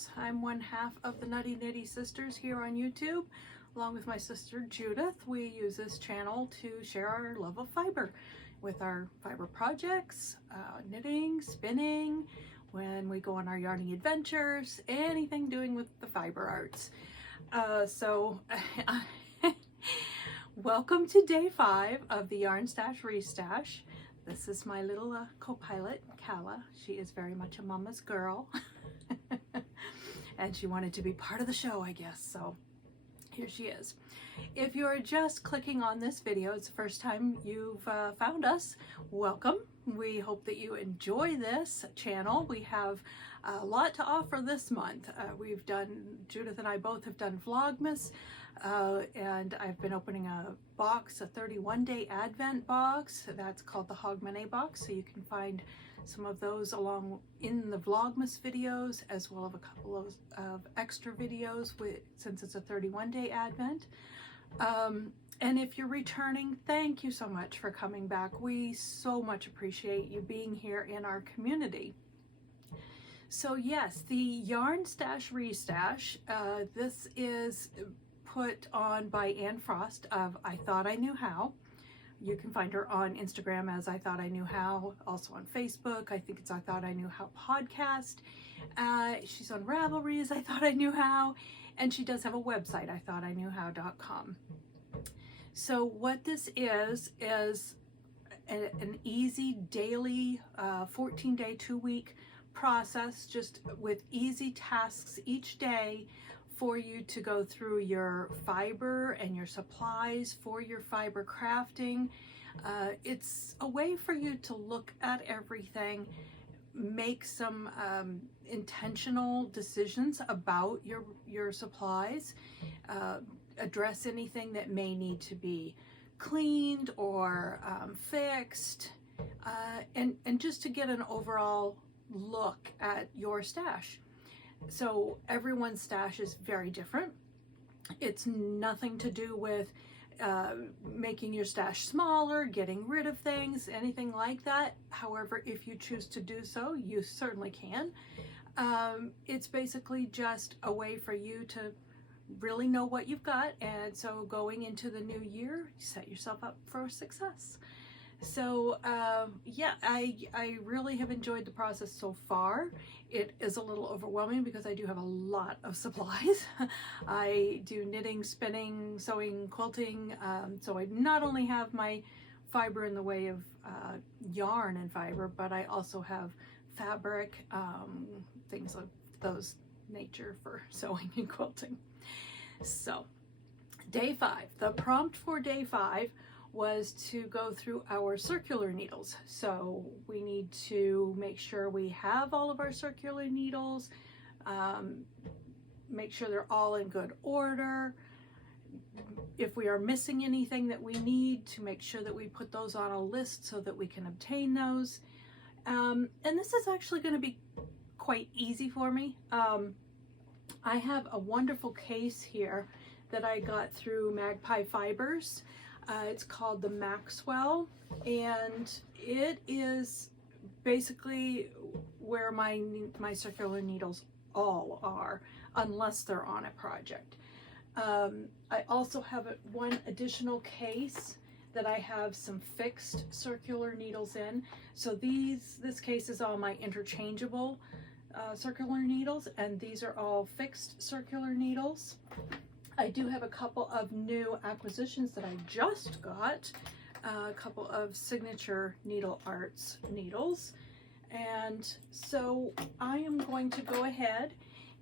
Needles. I'm one half of the Nutty Nitty Sisters here on YouTube. Along with my sister Judith, we use this channel to share our love of fiber with our fiber projects, knitting, spinning, when we go on our yarning adventures, anything doing with the fiber arts. Welcome to day 5 of the Yarn Stash Restash. This is my little co-pilot, Kala. She is very much a mama's girl. And she wanted to be part of the show, I guess, so here she is. If you're just clicking on this video, it's the first time you've found us, welcome. We hope that you enjoy this channel. We have a lot to offer this month. Judith and I both have done Vlogmas, and I've been opening a box, a 31-day Advent box. That's called the Hogmanay box, so you can find some of those along in the Vlogmas videos, as well as a couple of extra videos since it's a 31-day Advent. And if you're returning, thank you so much for coming back. We so much appreciate you being here in our community. So yes, the Yarn Stash Restash, this is put on by Anne Frost of I Thought I Knew How. You can find her on Instagram as I Thought I Knew How, also on Facebook. I think it's I Thought I Knew How podcast. She's on Ravelry as I Thought I Knew How, and she does have a website, IThoughtIKnewHow.com. So what this is an easy daily 14-day, 2-week process, just with easy tasks each day for you to go through your fiber and your supplies for your fiber crafting. It's a way for you to look at everything, make some intentional decisions about your supplies, address anything that may need to be cleaned or fixed, and just to get an overall look at your stash. So everyone's stash is very different. It's nothing to do with making your stash smaller, getting rid of things, anything like that. However, if you choose to do so, you certainly can. It's basically just a way for you to really know what you've got, and so going into the new year, set yourself up for success. So yeah, I really have enjoyed the process so far. It is a little overwhelming because I do have a lot of supplies. I do knitting, spinning, sewing, quilting, so I not only have my fiber in the way of yarn and fiber, but I also have fabric, things of those nature for sewing and quilting. So day 5, the prompt for day 5 was to go through our circular needles. So we need to make sure we have all of our circular needles, make sure they're all in good order. If we are missing anything that we need, to make sure that we put those on a list so that we can obtain those. And this is actually going to be quite easy for me. I have a wonderful case here that I got through Magpie Fibers. It's called the Maxwell, and it is basically where my circular needles all are, unless they're on a project. I also have one additional case that I have some fixed circular needles in. So this case is all my interchangeable circular needles, and these are all fixed circular needles. I do have a couple of new acquisitions that I just got, a couple of Signature Needle Arts needles, and so I am going to go ahead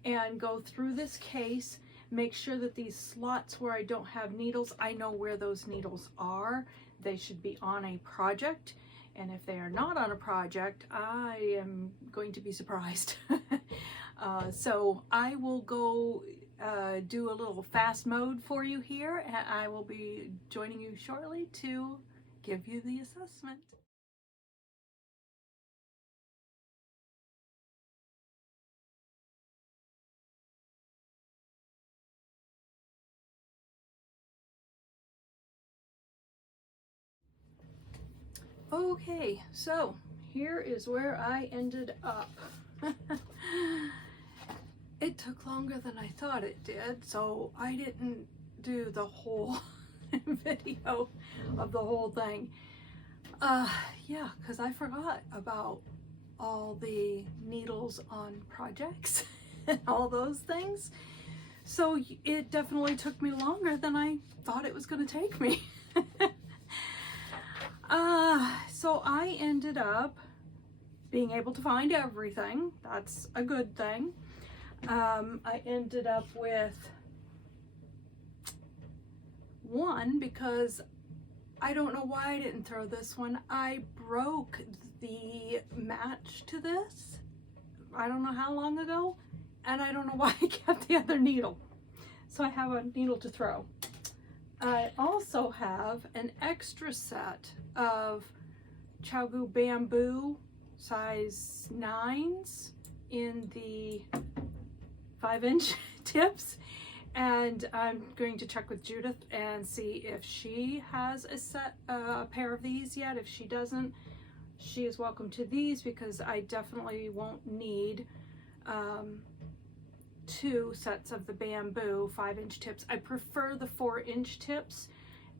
and go through this case, make sure that these slots where I don't have needles, I know where those needles are. They should be on a project, and if they are not on a project, I am going to be surprised. So I will go do a little fast mode for you here, and I will be joining you shortly to give you the assessment. Okay, so here is where I ended up. it took longer than I thought it did, so I didn't do the whole video of the whole thing. Yeah, because I forgot about all the needles on projects and all those things. So it definitely took me longer than I thought it was going to take me. So I ended up being able to find everything. That's a good thing. I ended up with one because I don't know why I didn't throw this one. I broke the match to this, I don't know how long ago, and I don't know why I kept the other needle. So I have a needle to throw. I also have an extra set of Chaogu bamboo size 9s in the 5-inch tips, and I'm going to check with Judith and see if she has a pair of these yet. If she doesn't, she is welcome to these, because I definitely won't need 2 sets of the bamboo 5-inch tips. I prefer the 4-inch tips.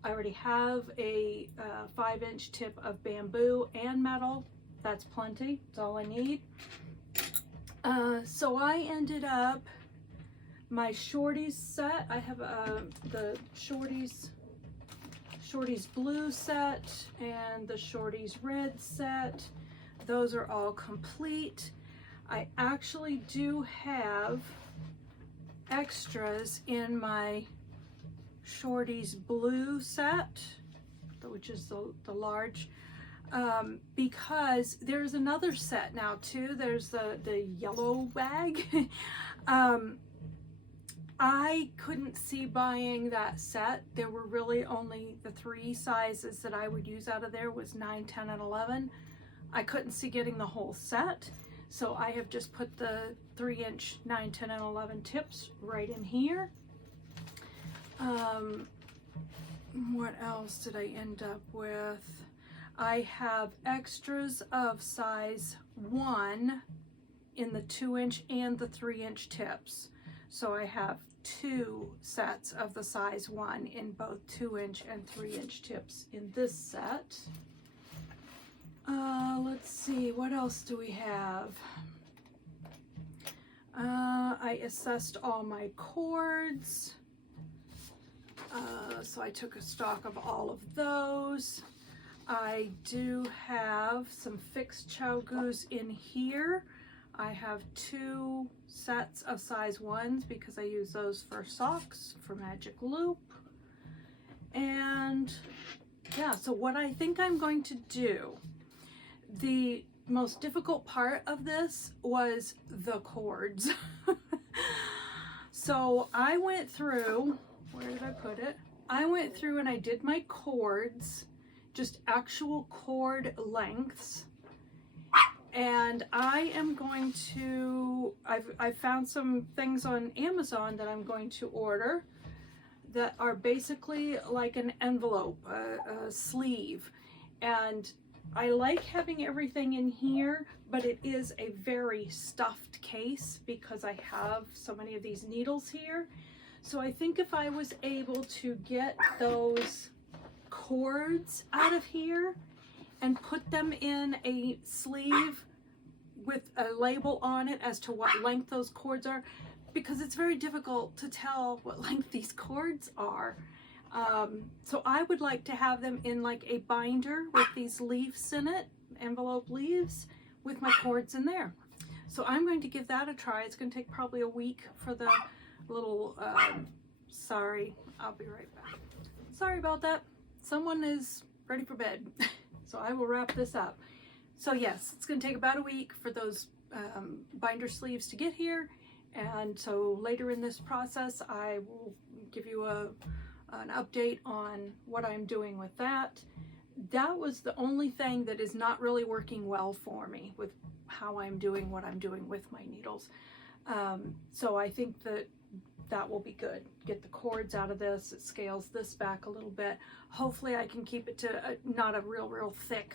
I already have a 5-inch tip of bamboo and metal. That's plenty. That's all I need. So I ended up, my shorties set, I have the shorties blue set and the shorties red set. Those are all complete. I actually do have extras in my shorties blue set, which is the large, because there's another set now too. There's the yellow bag. I couldn't see buying that set. There were really only the 3 sizes that I would use out of there was 9, 10, and 11. I couldn't see getting the whole set, so I have just put the 3-inch 9, 10, and 11 tips right in here. What else did I end up with? I have extras of size 1 in the 2-inch and the 3-inch tips. So I have 2 sets of the size 1 in both 2-inch and 3-inch tips in this set. Let's see, what else do we have? I assessed all my cords. So I took a stock of all of those. I do have some fixed Chaogus in here. I have 2 sets of size 1s because I use those for socks for Magic Loop. And yeah, so what I think I'm going to do, the most difficult part of this was the cords. So I went through, where did I put it? I went through and I did my cords, just actual cord lengths. And I am going to, I've found some things on Amazon that I'm going to order that are basically like an envelope, a sleeve. And I like having everything in here, but it is a very stuffed case because I have so many of these needles here. So I think if I was able to get those cords out of here and put them in a sleeve with a label on it as to what length those cords are, because it's very difficult to tell what length these cords are. So I would like to have them in like a binder with these leaves in it, envelope leaves, with my cords in there. So I'm going to give that a try. It's going to take probably a week for the little, sorry, I'll be right back. Sorry about that. Someone is ready for bed. So I will wrap this up. So yes, it's going to take about a week for those binder sleeves to get here. And so later in this process, I will give you an update on what I'm doing with that. That was the only thing that is not really working well for me with how I'm doing what I'm doing with my needles. So I think that will be good. Get the cords out of this. It scales this back a little bit. Hopefully I can keep it to not a real thick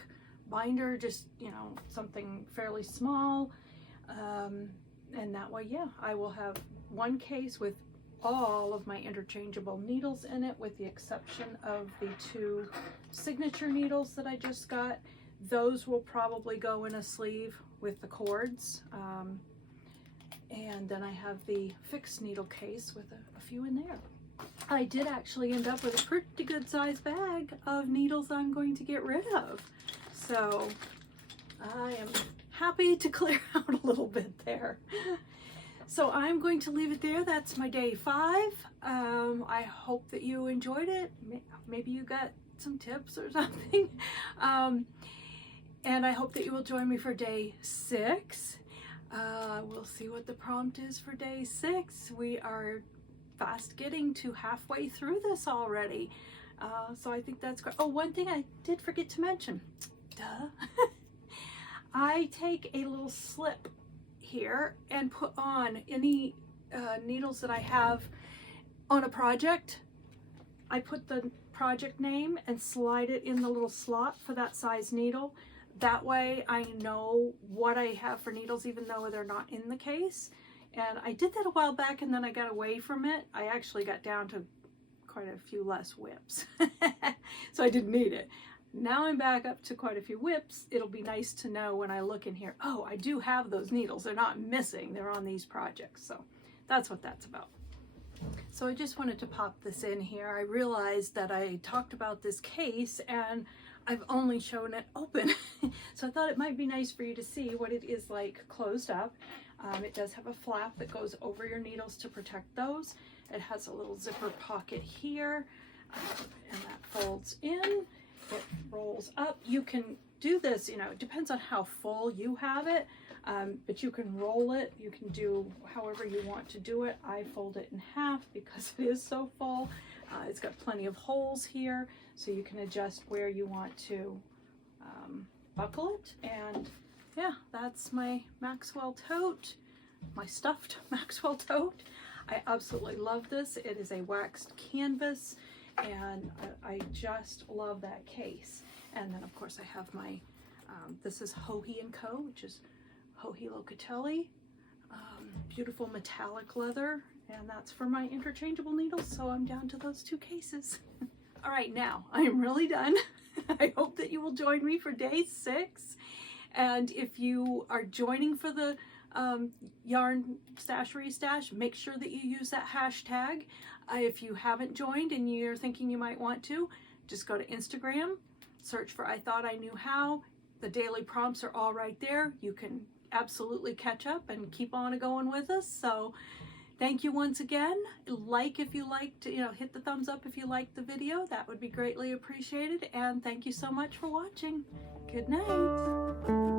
binder, just, you know, something fairly small. And that way, yeah, I will have one case with all of my interchangeable needles in it, with the exception of the 2 signature needles that I just got. Those will probably go in a sleeve with the cords. And then I have the fixed needle case with a few in there. I did actually end up with a pretty good sized bag of needles I'm going to get rid of. So I am happy to clear out a little bit there. So I'm going to leave it there. That's my day 5. I hope that you enjoyed it. Maybe you got some tips or something. And I hope that you will join me for day 6. We'll see what the prompt is for day 6. We are fast getting to halfway through this already. So I think that's great. Oh, one thing I did forget to mention. Duh. I take a little slip here and put on any needles that I have on a project. I put the project name and slide it in the little slot for that size needle. That way I know what I have for needles even though they're not in the case. And I did that a while back and then I got away from it. I actually got down to quite a few less whips. So I didn't need it. Now I'm back up to quite a few whips. It'll be nice to know when I look in here, oh, I do have those needles. They're not missing. They're on these projects. So that's what that's about. So I just wanted to pop this in here. I realized that I talked about this case and I've only shown it open. So I thought it might be nice for you to see what it is like closed up. It does have a flap that goes over your needles to protect those. It has a little zipper pocket here, and that folds in. It rolls up. You can do this, you know, it depends on how full you have it, but you can roll it. You can do however you want to do it. I fold it in half because it is so full. It's got plenty of holes here, so you can adjust where you want to buckle it. And yeah, that's my Maxwell tote, my stuffed Maxwell tote. I absolutely love this. It is a waxed canvas, and I just love that case. And then of course I have my, this is Hohe & Co., which is Hohe Locatelli, beautiful metallic leather, and that's for my interchangeable needles, so I'm down to those 2 cases. All right, now I am really done. I hope that you will join me for day 6. And if you are joining for the Yarn Stash Restash, make sure that you use that hashtag. If you haven't joined and you're thinking you might want to, just go to Instagram, search for I Thought I Knew How. The daily prompts are all right there. You can absolutely catch up and keep on going with us. So thank you once again. Like if you liked, hit the thumbs up if you liked the video. That would be greatly appreciated. And thank you so much for watching. Good night.